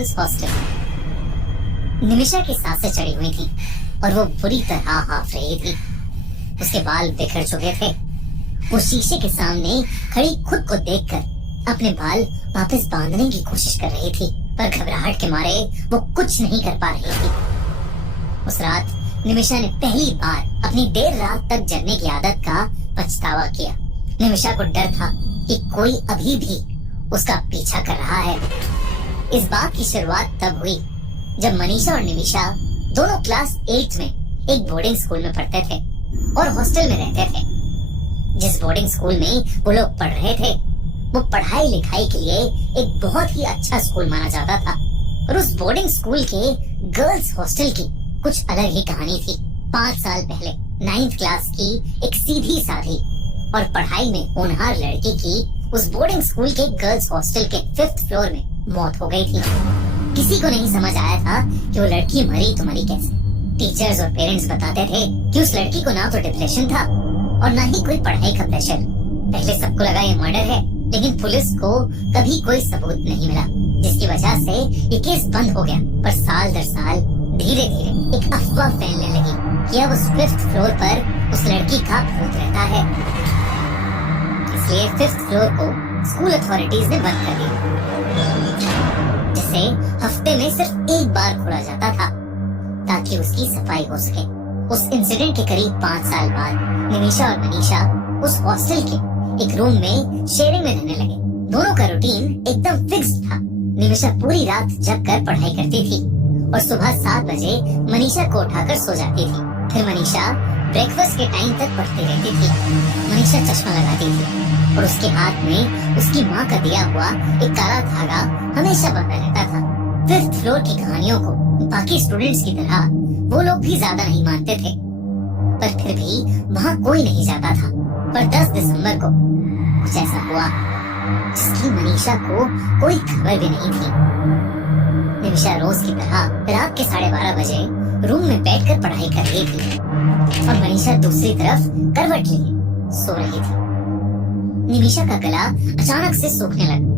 Girls hostel. Nimisha की सांसें चढ़ी हुई थी और वो बुरी तरह हाफ रही थी। उसके बाल बिखर चुके थे। वो शीशे के सामने खड़ी खुद को देखकर अपने बाल वापस बांधने की कोशिश कर रही थी, पर घबराहट के मारे वो कुछ नहीं कर पा रही थी। उस रात निमिषा ने पहली बार अपनी देर रात तक जगने की आदत का पछतावा किया। निमिषा को डर था कि कोई अभी भी उसका पीछा कर रहा है। इस बात की शुरुआत तब हुई जब मनीषा और निमिषा दोनों क्लास 8 में एक बोर्डिंग स्कूल में पढ़ते थे और हॉस्टल में रहते थे। जिस बोर्डिंग स्कूल में वो लोग पढ़ रहे थे वो पढ़ाई लिखाई के लिए एक बहुत ही अच्छा स्कूल माना जाता था, और उस बोर्डिंग स्कूल के गर्ल्स हॉस्टल की कुछ अलग ही कहानी थी। 5 साल पहले 9th क्लास की एक सीधी साधी और पढ़ाई में होनहार लड़की की उस बोर्डिंग स्कूल के गर्ल्स हॉस्टल के 5th फ्लोर में मौत हो गई थी। किसी को नहीं समझ आया था कि वो लड़की मरी तो मरी कैसे। टीचर्स और पेरेंट्स बताते थे कि उस लड़की को ना तो डिप्रेशन था और ना ही कोई पढ़ाई का प्रेशर। पहले सबको लगा ये मर्डर है, लेकिन पुलिस को कभी कोई सबूत नहीं मिला, जिसकी वजह से ये केस बंद हो गया। पर साल दर साल धीरे धीरे एक अफवाह फैलने लगी कि अब उस 5th फ्लोर पर उस लड़की का भूत रहता है। इसलिए 5th फ्लोर को स्कूल अथॉरिटीज ने बंद कर दिया, जिसे हफ्ते में सिर्फ एक बार खोला जाता था ताकि उसकी सफाई हो सके। उस इंसिडेंट के करीब 5 साल बाद निमिषा और मनीषा उस हॉस्टल के एक रूम में शेयरिंग में रहने लगे। दोनों का रूटीन एकदम फिक्स्ड था। निमिषा पूरी रात जग कर पढ़ाई करती थी और सुबह 7 बजे मनीषा को उठाकर सो जाती थी। फिर मनीषा ब्रेकफास्ट के टाइम तक पढ़ती रहती थी। मनीषा चश्मा लगाती थी और उसके हाथ में उसकी माँ का दिया हुआ एक काला धागा हमेशा बंधा रहता था। 5th फ्लोर की कहानियों को बाकी स्टूडेंट्स की तरह वो लोग भी ज्यादा नहीं मानते थे, पर फिर भी वहाँ कोई नहीं जाता था। पर 10 दिसंबर को कुछ ऐसा हुआ जिसकी मनीषा को कोई खबर भी नहीं थी। निमिषा रोज की तरह रात के 12:30 बजे रूम में बैठकर पढ़ाई कर रही थी और मनीषा दूसरी तरफ करवट लिए सो रही थी। निमिषा का गला अचानक से सूखने लगा।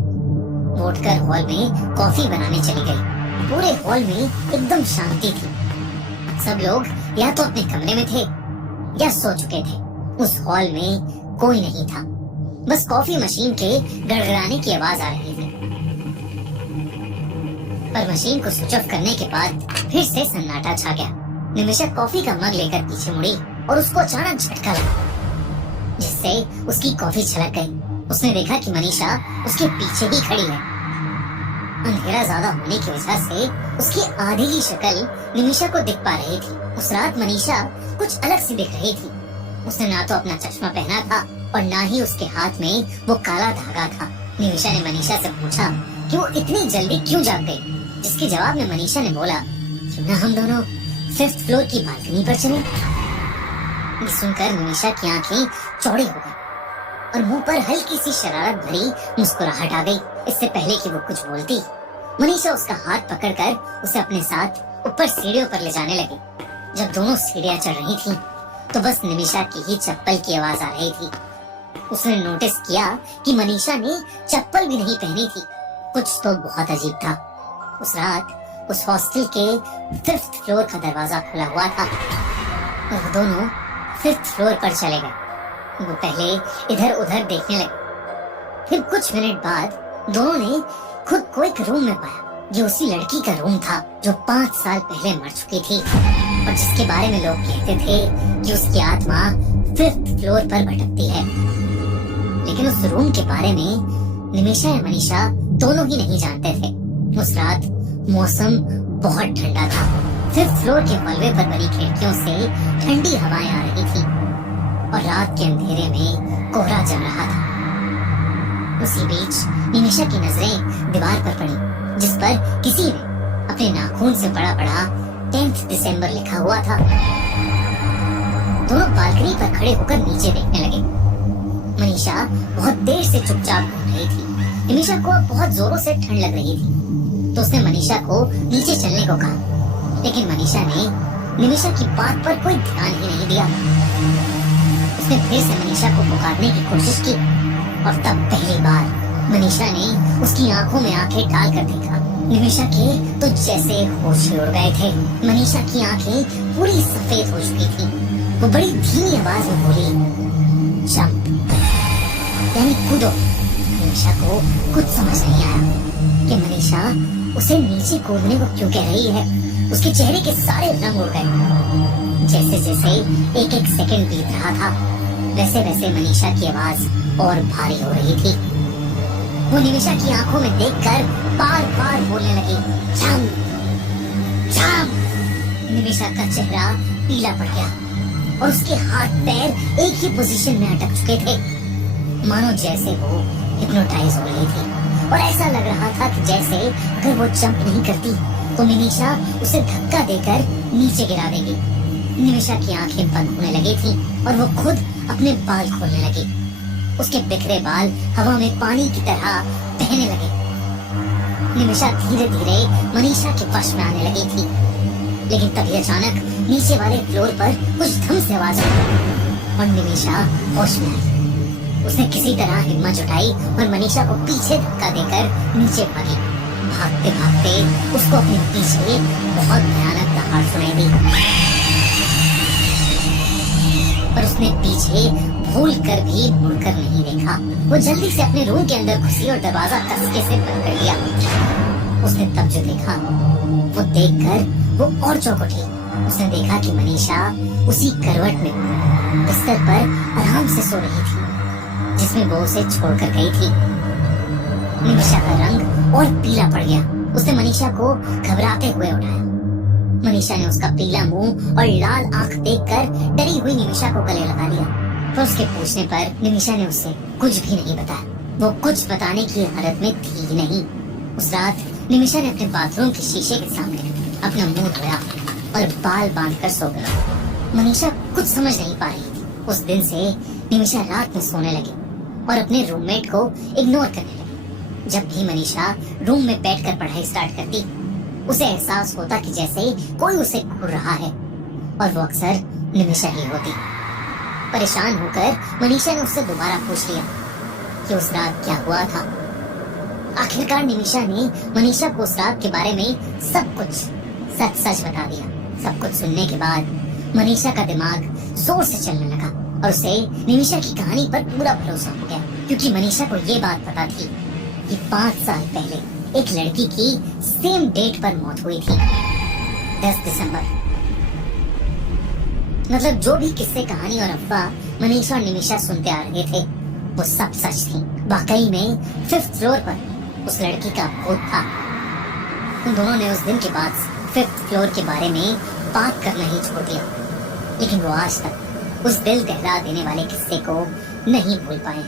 वो उठकर हॉल में कॉफी बनाने चली गई। पूरे हॉल में एकदम शांति थी। सब लोग या तो अपने कमरे में थे या सो चुके थे। उस हॉल में कोई नहीं था, बस कॉफी मशीन के गड़गड़ाने की आवाज आ रही थी। पर मशीन को स्विच ऑफ करने के बाद फिर से सन्नाटा छा गया। निमिषा कॉफी का मग लेकर पीछे मुड़ी और उसको अचानक झटका लगा, जिससे उसकी कॉफी छलक गई। उसने देखा कि मनीषा उसके पीछे ही खड़ी है। अंधेरा ज्यादा होने की वजह से उसकी आधी ही शक्ल निमिषा को दिख पा रही थी। उस रात मनीषा कुछ अलग सी दिख रही थी। उसने ना तो अपना चश्मा पहना था और ना ही उसके हाथ में वो काला धागा था। निमिषा ने मनीषा से पूछा कि वो इतनी जल्दी क्यों जाग गई, जिसके जवाब में मनीषा ने बोला, क्यों ना हम दोनों 5th फ्लोर की बालकनी पर चलें। ये सुनकर मनीषा की आंखें चौड़ी हो गई और मुंह पर हल्की सी शरारत भरी मुस्कुराहट आ गई। इससे पहले कि वो कुछ बोलती, मनीषा उसका हाथ पकड़कर उसे अपने साथ ऊपर सीढ़ियों पर ले जाने लगी। जब दोनों सीढ़ियां चढ़ रही थीं, तो बस निमिषा की ही चप्पल की आवाज आ रही थी। उसने नोटिस किया कि मनीषा ने चप्पल भी नहीं पहनी थी। कुछ तो बहुत अजीब था। उस रात उस हॉस्टल के 5th फ्लोर का दरवाजा खुला हुआ था और वो दोनों 5th फ्लोर पर चले गए। वो पहले इधर उधर देखने लगे। फिर कुछ मिनट बाद दोनों ने खुद को एक रूम में पाया। ये उसी लड़की का रूम था जो 5 साल पहले मर चुकी थी और जिसके बारे में लोग कहते थे कि उसकी आत्मा 5th फ्लोर पर भटकती है। लेकिन उस रूम के बारे में निमिषा या मनीषा दोनों ही नहीं जानते थे। उस रात मौसम बहुत ठंडा था। 5th फ्लोर के हॉलवे पर बनी खिड़कियों से ठंडी हवाएं आ रही थी और रात के अंधेरे में कोहरा जम रहा था। उसी बीच निमिषा की नजरें दीवार पर पड़ी, जिस पर किसी ने अपने नाखून से बड़ा बड़ा 10th दिसंबर लिखा हुआ था। दोनों बालकनी पर खड़े होकर नीचे देखने लगे। मनीषा बहुत देर से चुपचाप घूम रही थी। निमिषा को बहुत जोरों से ठंड लग रही थी, तो उसने मनीषा को नीचे चलने को कहा, लेकिन मनीषा ने निमिषा की बात पर कोई ध्यान ही नहीं दिया। उसने फिर से मनीषा को पुकारने की कोशिश की और तब पहली बार मनीषा ने उसकी आंखों में आंखें डालकर देखा। निमिषा के तो जैसे होश ही उड़ गए थे। मनीषा की आंखें पूरी सफेद हो चुकी थी। वो बड़ी धीमी आवाज में बोली, जंप, यानी कूदो। निमिषा को कुछ समझ नहीं आया कि मनीषा उसे नीचे कूदने को क्यों कह रही है। उसके चेहरे के सारे रंग उड़ गए। जैसे जैसे एक एक सेकंड बीत रहा था, वैसे वैसे मनीषा की आवाज और भारी हो रही थी। वो निमिषा की आंखों में देखकर बार बार बोलने लगी, जंप, जंप। निमिषा का चेहरा पीला पड़ गया और उसके हाथ पैर एक ही पोजीशन में अटक चुके थे, मानो जैसे वो हिप्नोटाइज हो रही थी। और ऐसा लग रहा था कि जैसे अगर वो जंप नहीं करती तो निमिषा उसे धक्का देकर नीचे गिरा देगी। निमिषा की आंखें बंद होने लगी थी और वो खुद अपने बाल खोलने लगी। उसके बिखरे बाल हवा में पानी की तरह बहने लगे। निमिषा धीरे धीरे मनीषा के वश में आने लगी थी, लेकिन तभी अचानक नीचे वाले फ्लोर पर कुछ धम से आवाज आई और निमिषा होश में आई। उसने किसी तरह हिम्मत जुटाई और मनीषा को पीछे धक्का देकर नीचे भागी। भागते भागते उसको अपने पीछे बहुत भयानक दहाड़ सुनाई दी पर उसने पीछे भूल कर भी मुड़कर नहीं देखा। वो जल्दी से अपने रूम के अंदर घुसी और दरवाजा कसके से बंद कर लिया। उसने तब जो देखा वो देखकर वो और चौंक उठी। उसने देखा कि मनीषा उसी करवट में बिस्तर पर आराम से सो रही थी जिसमें वो उसे छोड़कर गई थी। निमिषा का रंग और पीला पड़ गया। उसने मनीषा को घबराते हुए उठाया। मनीषा ने उसका पीला मुंह और लाल आंख देखकर डरी हुई निमिषा को गले लगा लिया। पर उसके पूछने पर निमिषा ने उसे कुछ भी नहीं बताया। वो कुछ बताने की हालत में थी ही नहीं। उस रात निमिषा ने अपने बाथरूम के शीशे के सामने अपना मुंह धोया और बाल बांधकर सो गई। मनीषा कुछ समझ नहीं पा रही थी। उस दिन से निमिषा रात में सोने लगी और अपने रूममेट को इग्नोर करने लगी। जब भी मनीषा रूम में बैठकर पढ़ाई स्टार्ट करती, उसे एहसास होता कि जैसे कोई उसे घूर रहा है और वो अक्सर निमिषा ही होती। परेशान होकर मनीषा ने उससे दोबारा पूछ लिया कि उस रात क्या हुआ था। आखिरकार निमिषा ने मनीषा को उस रात के बारे में सब कुछ सच सच बता दिया। सब कुछ सुनने के बाद मनीषा का दिमाग जोर से चलने लगा और उसे निमिषा की कहानी पर पूरा भरोसा हो गया, क्योंकि मनीषा को ये बात पता थी कि 5 साल पहले एक लड़की की सेम डेट पर मौत हुई थी, 10 दिसंबर। मतलब जो भी किस्से, कहानी और अफवाह मनीषा और निमिषा सुनते आ रहे थे वो सब सच थी। वाकई में 5th फ्लोर पर उस लड़की का भूत था। उन दोनों ने उस दिन के बाद 5th फ्लोर के बारे में बात करना ही छोड़ दिया, लेकिन वो आज तक उस दिल दहला देने वाले किस्से को नहीं भूल पाए।